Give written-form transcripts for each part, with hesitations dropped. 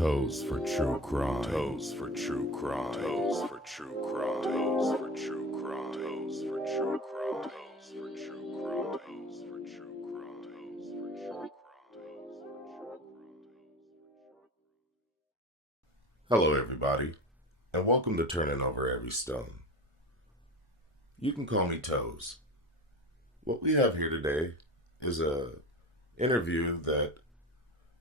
T.O.E.S for true crime. T.O.E.S for true crime. T.O.E.S for true crime. T.O.E.S for true crime. T.O.E.S for true crime. T.O.E.S for true crime. T.O.E.S for true crime. T.O.E.S for true crime. Hello, everybody, and welcome to Turning Over Every Stone. You can call me T.O.E.S. What we have here today is a interview that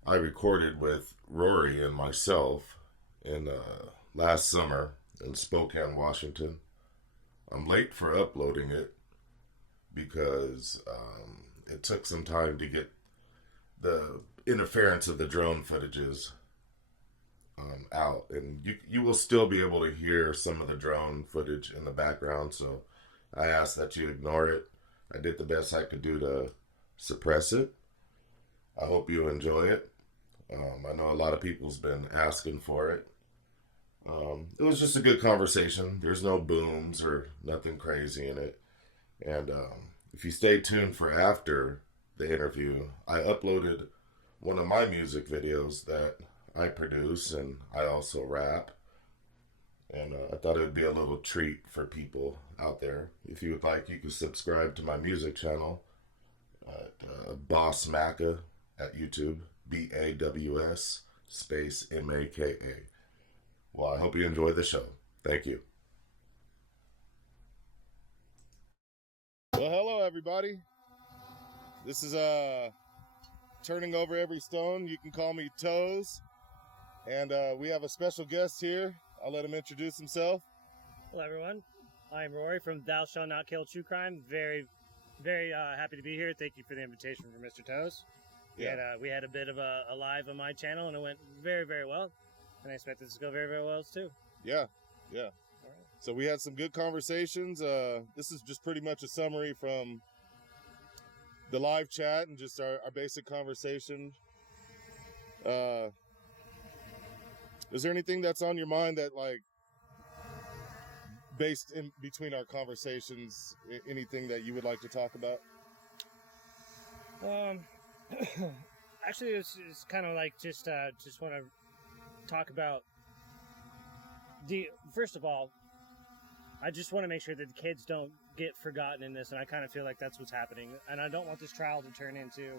I recorded with Rory and myself in last summer in Spokane, Washington. I'm late for uploading it because it took some time to get the interference of the drone footages out, and you will still be able to hear some of the drone footage in the background, so I ask that you ignore it. I did the best I could do to suppress it. I hope you enjoy it. I know a lot of people's been asking for it. It was just a good conversation. There's no booms or nothing crazy in it. And if you stay tuned for after the interview, I uploaded one of my music videos that I produce and I also rap. And I thought it would be a little treat for people out there. If you would like, you can subscribe to my music channel at Boss Macca at YouTube. BAWS space MAKA. Well, I hope you enjoy the show. Thank you. Well, hello everybody. This is Turning Over Every Stone. You can call me T.O.E.S. And we have a special guest here. I'll let him introduce himself. Hello everyone. I'm Rory from Thou Shalt Not Kill True Crime. Very happy to be here. Thank you for the invitation from Mr. T.O.E.S. We had a bit of a live on my channel, and it went very, very well. And I expect this to go very, very well too. Yeah. All right. So we had some good conversations. This is just pretty much a summary from the live chat and just our basic conversation. Is there anything that's on your mind that, like, based in between our conversations, anything that you would like to talk about? Actually, it's kind of like just want to talk about first of all, I just want to make sure that the kids don't get forgotten in this, and I kind of feel like that's what's happening. And I don't want this trial to turn into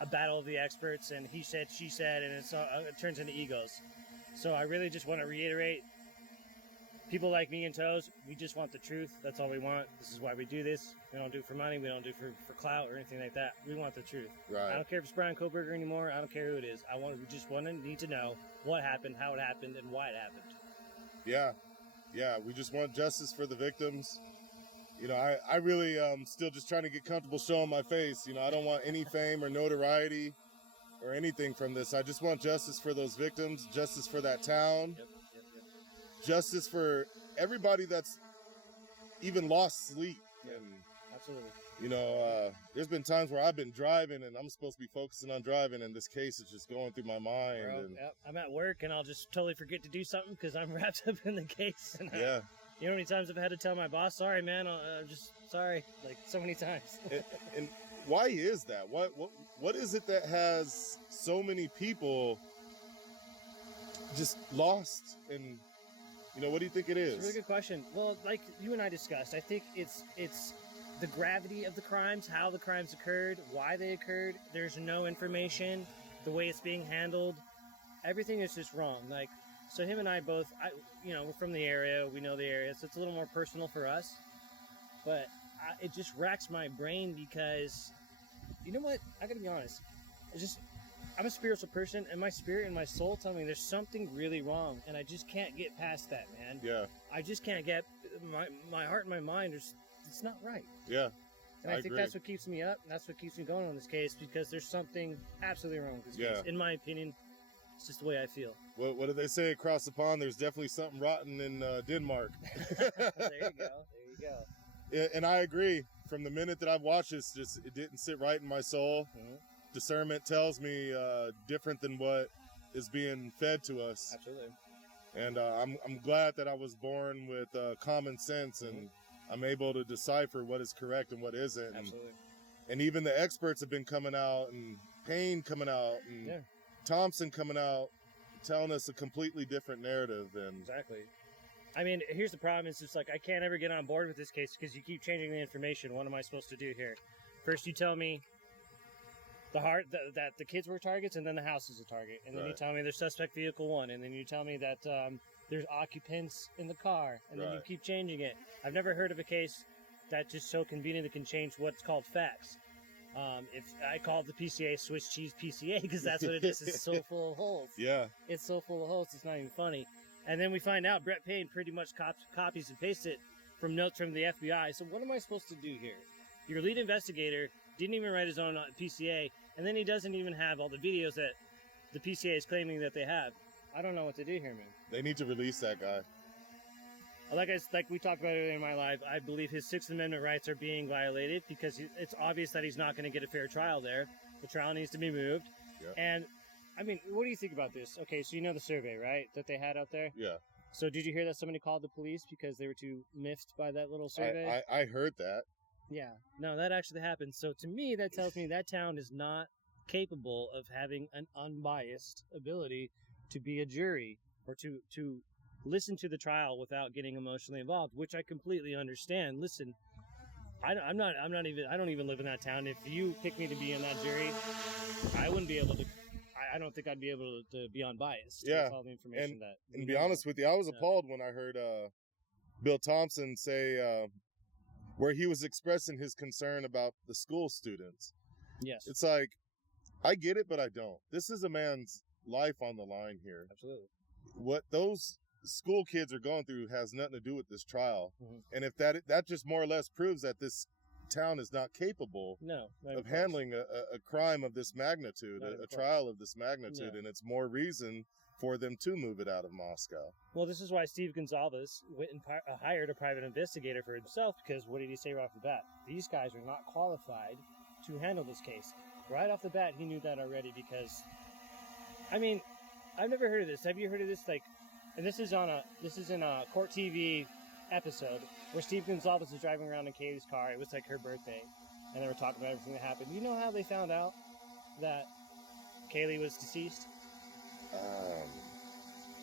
a battle of the experts and he said, she said, and it turns into egos. So I really just want to reiterate, people like me and T.O.E.S, we just want the truth. That's all we want. This is why we do this. We don't do it for money. We don't do it for clout or anything like that. We want the truth. Right. I don't care if it's Brian Koberger anymore. I don't care who it is. We just need to know what happened, how it happened, and why it happened. Yeah. We just want justice for the victims. You know, I really still just trying to get comfortable showing my face. You know, I don't want any fame or notoriety or anything from this. I just want justice for those victims, justice for that town. Yep. Justice for everybody that's even lost sleep. And absolutely. You know, there's been times where I've been driving and I'm supposed to be focusing on driving, and this case is just going through my mind. Bro, and I'm at work and I'll just totally forget to do something because I'm wrapped up in the case. And yeah. You know how many times I've had to tell my boss, sorry, man, I'm just sorry, like so many times. and why is that? What is it that has so many people just lost? And, you know, what do you think it is? It's a really good question. Well, like you and I discussed, I think it's the gravity of the crimes, how the crimes occurred, why they occurred. There's no information, the way it's being handled. Everything is just wrong. Like, so him and I both, we're from the area, we know the area, so it's a little more personal for us. But it just racks my brain because, you know what? I gotta be honest. I'm a spiritual person, and my spirit and my soul tell me there's something really wrong, and I just can't get past that, man. Yeah. I just can't get my heart and my mind. It's not right. Yeah. And I think agree. that's what keeps me up, and that's what keeps me going on this case, because there's something absolutely wrong with this case. In my opinion, it's just the way I feel. What do they say across the pond? There's definitely something rotten in Denmark. There you go. And I agree. From the minute that I've watched this, it didn't sit right in my soul. Mm-hmm. Discernment tells me different than what is being fed to us. Absolutely. And I'm glad that I was born with common sense, and I'm able to decipher what is correct and what isn't. Absolutely. And even the experts have been coming out, and Payne coming out, and Thompson coming out, telling us a completely different narrative. And Exactly. I mean, here's the problem. It's just like, I can't ever get on board with this case because you keep changing the information. What am I supposed to do here? First, you tell me that the kids were targets, and then the house is a target. And then you Right. tell me there's suspect vehicle 1. And then you tell me that there's occupants in the car. And then you Right. keep changing it. I've never heard of a case that just so conveniently can change what's called facts. If I call it the PCA Swiss cheese PCA because that's what it is. It's so full of holes. yeah, It's so full of holes, it's not even funny. And then we find out Brett Payne pretty much copies and pastes it from notes from the FBI. So what am I supposed to do here? Your lead investigator didn't even write his own PCA, and then he doesn't even have all the videos that the PCA is claiming that they have. I don't know what to do here, man. they need to release that guy. Like we talked about earlier in my life, I believe his Sixth Amendment rights are being violated because it's obvious that he's not going to get a fair trial there. The trial needs to be moved. Yeah. And, I mean, what do you think about this? Okay, so you know the survey, right, that they had out there? Yeah, So did you hear that somebody called the police because they were too miffed by that little survey? I heard that. Yeah. No, that actually happened. So to me, that tells me that town is not capable of having an unbiased ability to be a jury or to listen to the trial without getting emotionally involved, which I completely understand. Listen, I don't even live in that town. If you pick me to be in that jury, I wouldn't be able to. I don't think I'd be able to be unbiased. Yeah, with all the information that. And we to be know. honest with you, I was Yeah. appalled when I heard Bill Thompson say where he was expressing his concern about the school students. Yes, It's like, I get it, but I don't. This is a man's life on the line here. absolutely. What those school kids are going through has nothing to do with this trial. Mhm. And if that just more or less proves that this town is not capable No, right, of course. handling a crime of this magnitude, Right, of a course. trial of this magnitude, Yeah. and it's more reason for them to move it out of Moscow. Well, this is why Steve Gonzalez went and hired a private investigator for himself, because what did he say right off the bat? These guys are not qualified to handle this case. Right off the bat, he knew that already because, I mean, I've never heard of this. Have you heard of this? Like, and this is in a Court TV episode where Steve Gonzalez is driving around in Kaylee's car. It was like her birthday, and they were talking about everything that happened. You know how they found out that Kaylee was deceased?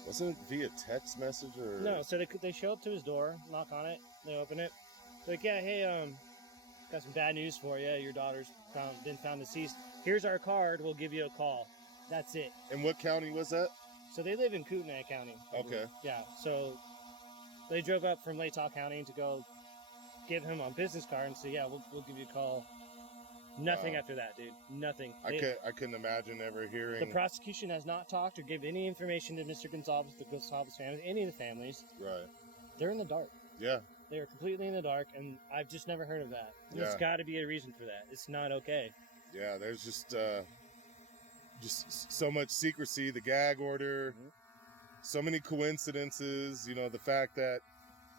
Wasn't it via text message or No, so they show up to his door, knock on it, they open it. They're like, yeah, hey, got some bad news for you. Your daughter's been found deceased. Here's our card. We'll give you a call. That's it. And what county was that? So they live in Kootenai County. I Okay. believe. Yeah. So they drove up from Latah County to go give him a business card and say, yeah, we'll give you a call. Nothing Wow. after that, dude. Nothing. I couldn't imagine ever hearing. The prosecution has not talked or give any information to Mr. Gonzalez, the Gonzalez family, any of the families. Right. They're in the dark. Yeah. They are completely in the dark, and I've just never heard of that. And Yeah. There's got to be a reason for that. It's not okay. Yeah. There's just so much secrecy. The gag order. Mhm. So many coincidences. You know, the fact that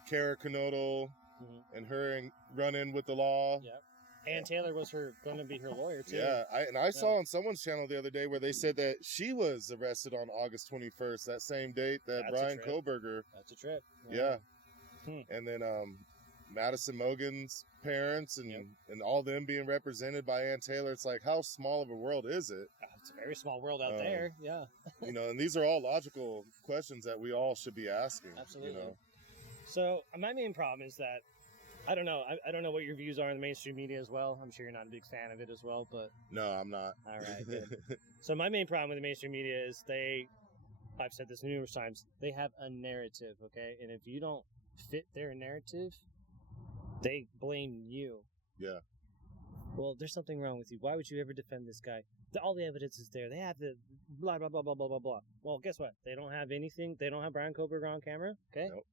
Kara Kanoto Mhm. and her run in with the law. Yep. Ann Taylor was going to be her lawyer too. Yeah, I saw on someone's channel the other day where they said that she was arrested on August 21st, that same date that That's a Brian trip. Koberger. That's a trip. Yeah. Hmm. And then Madison Mogan's parents and Yep. and all them being represented by Ann Taylor. It's like, how small of a world is it? It's a very small world out Um, there. Yeah. You know, and these are all logical questions that we all should be asking. Absolutely. You know, So my main problem is that I don't know. I don't know what your views are in the mainstream media as well. I'm sure you're not a big fan of it as well, but no, I'm not. all right. Good. So my main problem with the mainstream media is I've said this numerous times, they have a narrative, okay? And if you don't fit their narrative, they blame you. Yeah. Well, there's something wrong with you. Why would you ever defend this guy? All the evidence is there. They have the blah, blah, blah, blah, blah, blah, blah. Well, guess what? They don't have anything. They don't have Brian Koberger on camera, okay? Nope.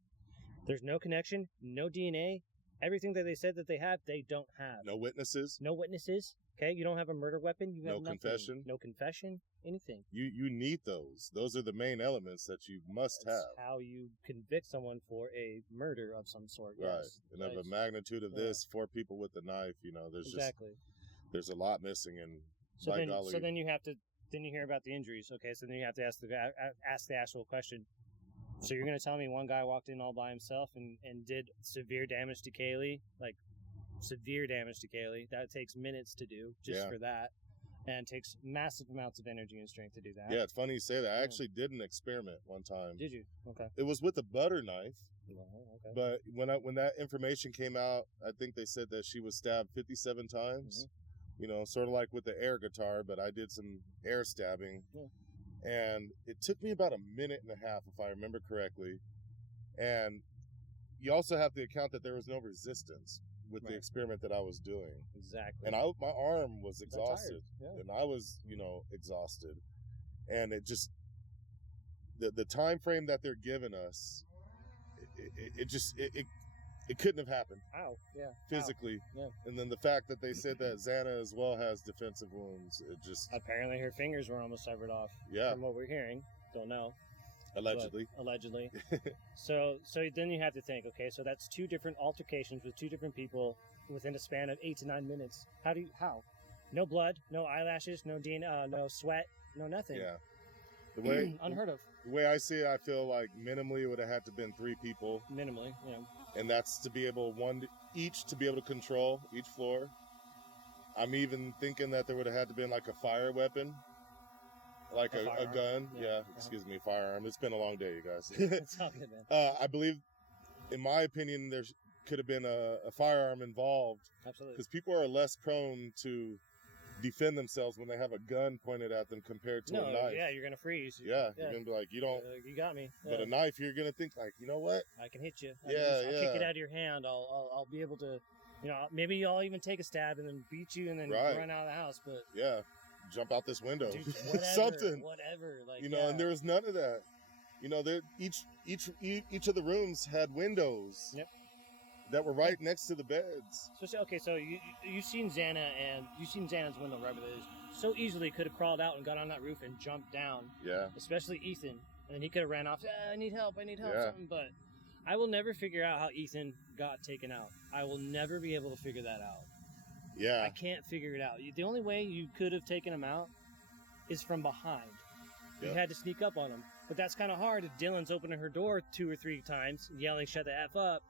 There's no connection, no DNA. Everything that they said that they have, they don't have. No witnesses. No witnesses, okay? You don't have a murder weapon. You have No nothing. confession. No confession, anything. You need those. Those are the main elements that you must That's have. how you convict someone for a murder of some sort. Right. Yes. And of a Right. magnitude of Yeah. this, 4 people with a knife, you know, Exactly. there's a lot missing, and So by then, golly. so then you have to, then you hear about the injuries. Okay, so then you have to ask the actual question. So you're going to tell me one guy walked in all by himself and did severe damage to Kaylee, like severe damage to Kaylee. That takes minutes to do just Yeah. for that. and takes massive amounts of energy and strength to do that. Yeah, it's funny you say that. I actually did an experiment one time. Did you? Okay. It was with a butter knife. Well, okay. But when that information came out, I think they said that she was stabbed 57 times. You know, sort of like with the air guitar, but I did some air stabbing. Yeah. And it took me about a minute and a half, if I remember correctly. And you also have to account that there was no resistance with the experiment that I was doing. Exactly. And my arm was exhausted. Yeah. And I was, you know, exhausted. And it just, the time frame that they're giving us, it couldn't have happened. Ow. Yeah. Physically. Ow. Yeah. And then the fact that they said that Xana as well has defensive wounds, it just... Apparently her fingers were almost severed off. Yeah. From what we're hearing. Don't know. Allegedly. Allegedly. So then you have to think, okay, so that's 2 different altercations with 2 different people within a span of 8 to 9 minutes. How? No blood, no eyelashes, no DNA, no sweat, no nothing. Yeah. The way unheard of. The way I see it, I feel like minimally it would have had to have been 3 people. Minimally, yeah. And that's to be able each to be able to control each floor. I'm even thinking that there would have had to been like a fire weapon. Like a gun. Yeah. Excuse me, firearm. It's been a long day, you guys. It's all good, man. I believe, in my opinion, there could have been a firearm involved. Absolutely. Because people are less prone to defend themselves when they have a gun pointed at them compared to a knife. Yeah, you're going to freeze. Yeah, you're going to be like, you don't... you got me. But a knife, you're going to think like, you know what? I can hit you. I'll kick it out of your hand. I'll be able to, you know, maybe I'll even take a stab and then beat you and then run out of the house. But yeah, jump out this window. Dude, whatever, something. Whatever. Like, you know, and there was none of that. You know, each of the rooms had windows. Yep. That were right next to the beds. So you've seen Xana and you've seen Xana's window, right? But so easily could have crawled out and got on that roof and jumped down. Yeah. Especially Ethan, and then he could have ran off. I need help. Yeah. Something. But I will never figure out how Ethan got taken out. I will never be able to figure that out. Yeah. I can't figure it out. The only way you could have taken him out is from behind. You had to sneak up on him, but that's kind of hard if Dylan's opening her door 2 or 3 times, yelling "Shut the F up."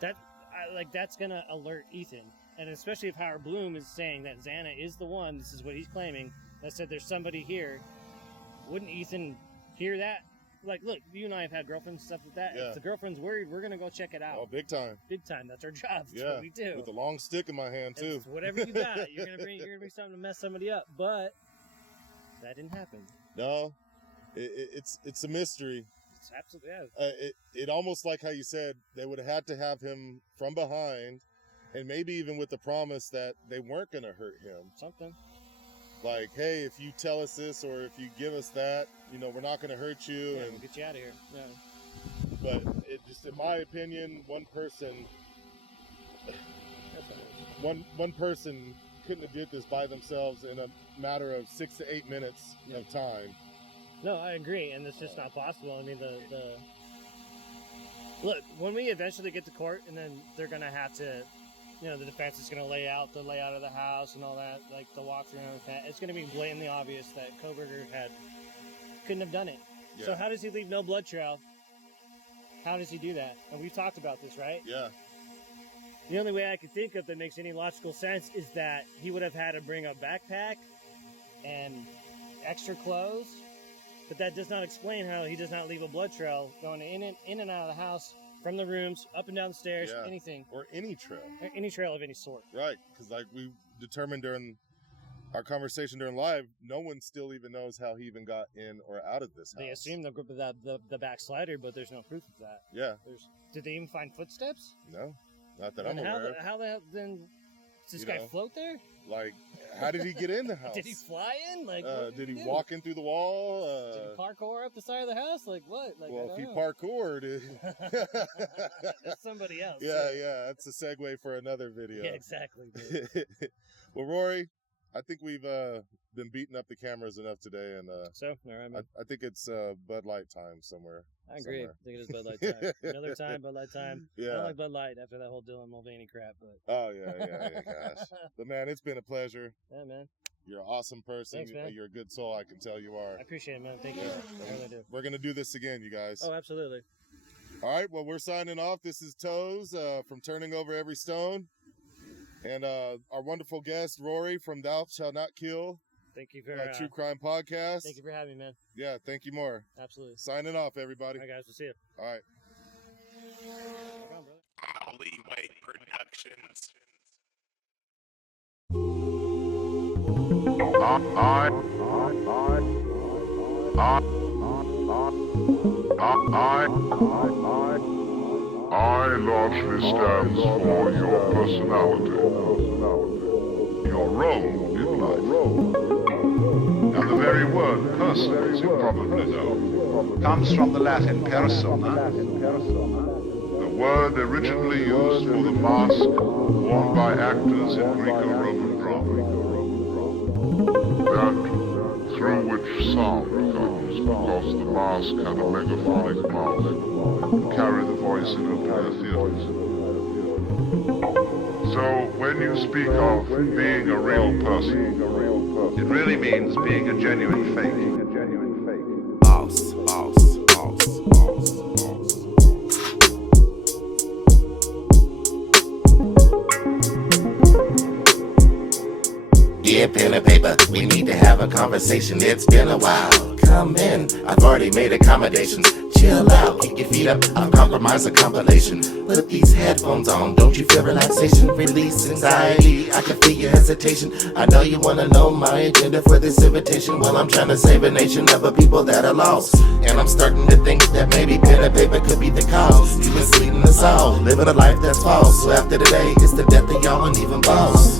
That's gonna alert Ethan, and especially if Howard Bloom is saying that Xana is the one. This is what he's claiming. That said, there's somebody here. Wouldn't Ethan hear that? Like, look, you and I have had girlfriends and stuff like that. Yeah. If the girlfriend's worried, we're gonna go check it out. Oh, big time. Big time. That's our job. That's what we do. With a long stick in my hand too. It's whatever you got, you're gonna bring something to mess somebody up. But that didn't happen. No, it's a mystery. It's absolutely it almost like how you said they would have had to have him from behind, and maybe even with the promise that they weren't going to hurt him. Something like, hey, if you tell us this or if you give us that, you know, we're not going to hurt you, and we'll get you out of here. Yeah. But it just, in my opinion, one person couldn't have did this by themselves in a matter of 6 to 8 minutes of time. No, I agree, and it's just not possible. I mean, look, when we eventually get to court, and then they're gonna have to, you know, the defense is gonna lay out the layout of the house and all that, like the walkthrough and everything. It's gonna be blatantly obvious that Kohberger couldn't have done it. Yeah. So how does he leave no blood trail? How does he do that? And we've talked about this, right? Yeah. The only way I could think of that makes any logical sense is that he would have had to bring a backpack and extra clothes. But that does not explain how he does not leave a blood trail going in and out of the house, from the rooms, up and down the stairs, anything. Or any trail. Any trail of any sort. Right, because like we determined during our conversation during live, no one still even knows how he even got in or out of this house. They assume the backslider, but there's no proof of that. Yeah. Did they even find footsteps? No, not that I'm aware of. How the hell then does this guy float there? Like, how did he get in the house? Did he fly in? Like, did he walk in through the wall? Did he parkour up the side of the house? Like, what? Like, well, if he parkoured, that's somebody else. Yeah, that's a segue for another video. Yeah, exactly. Well, Rory, I think we've been beating up the cameras enough today, and all right, man. I think it's Bud Light time somewhere. I agree. I think it is Bud Light time. Another time, Bud Light time. Yeah. I don't like Bud Light after that whole Dylan Mulvaney crap, but. Oh yeah, gosh. But man, it's been a pleasure. Yeah, man. You're an awesome person. Thanks, man. You're a good soul. I can tell you are. I appreciate it, man. Thank you. I really do. We're gonna do this again, you guys. Oh, absolutely. All right. Well, we're signing off. This is T.O.E.S from Turning Over Every Stone. And our wonderful guest, Rory from Thou Shalt Not Kill, Thank you for True Crime Podcast. Thank you for having me, man. Yeah, thank you more. Absolutely. Signing off, everybody. All right, guys. We'll see you. All right. Rock on, brother. Alleyway Productions. I largely stands for your personality, your role in life. Now the very word person, as you probably know, comes from the Latin persona. the word originally used for the mask worn by actors in Greco-Roman drama, that through which sound comes because the mask had a megaphonic mouth to carry the voice in entire theaters. So when you speak of being a real person, It really means being a genuine fake. Yeah, pen and paper, we need to have a conversation. It's been a while. Come in, I've already made accommodations. Chill out, kick your feet up, I've compromised a compilation. Put these headphones on, don't you feel relaxation? Release anxiety, I can feel your hesitation. I know you wanna know my agenda for this invitation. Well, I'm trying to save a nation of a people that are lost. And I'm starting to think that maybe pen and paper could be the cause. You've been misleading us all, living a life that's false. So after today, it's the death of y'all and even boss.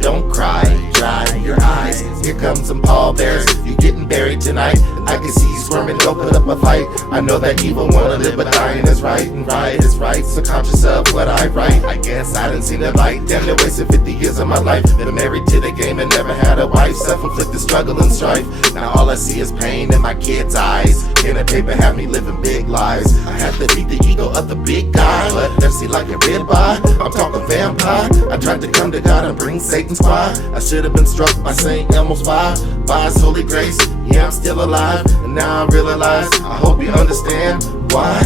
Don't cry, dry your eyes. Here comes some pallbearers, you getting buried tonight. I can see you squirming, don't put up a fight. I know that evil wanna live, but dying is right, and right is right. So conscious of what I write, I guess I didn't see the light. Damn, they wasted 50 years of my life. Been married to the game and never had a wife. Self-inflicted struggle and strife. Now all I see is pain in my kids' eyes. Pen and paper have me living big lies. I have to feed the ego of the big guy, but let's see like a ribeye. I'm talking vampire. I tried to come to God and bring Satan's fire. I should have been struck by Saint Elmo's fire. By His holy grace, yeah, I'm still alive. And now I realize, I hope you understand why.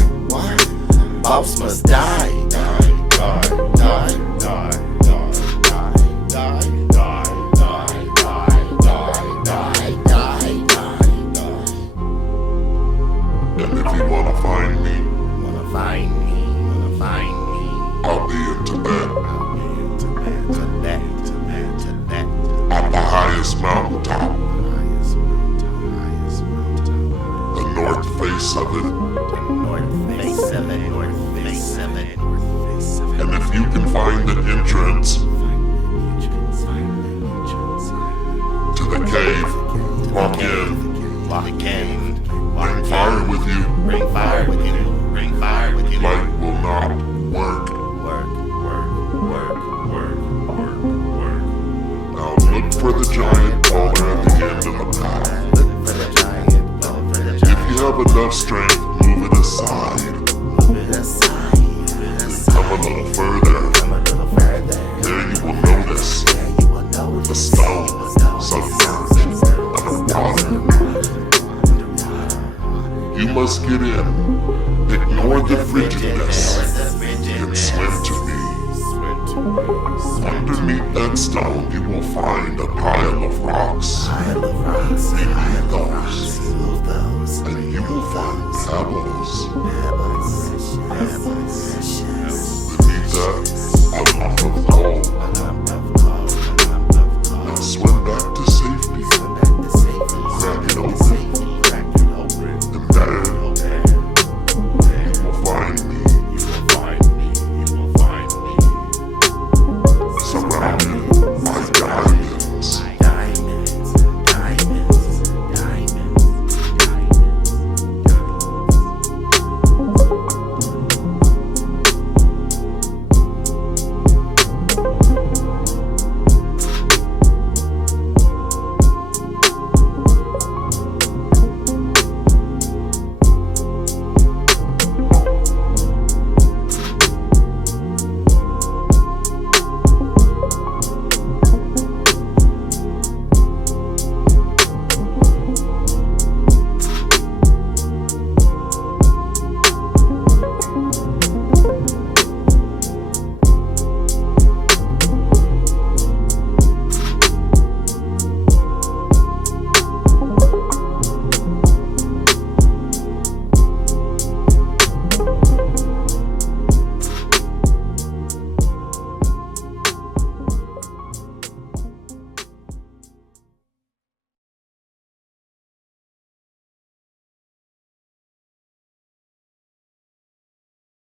Boss must die. and if you wanna find me, I'll be in Tibet, at the highest mountaintop, the north face of it. And if you can find the entrance to the cave, walk in, bring fire with you. Light will not work. Now look for the giant boulder at the end of the path. If you have enough strength, move it aside. Come a little further. There you will notice the stone submerged underwater. You must get in. Ignore the frigidness and swim to me. Underneath that stone, you will find a pile of rocks. Beneath the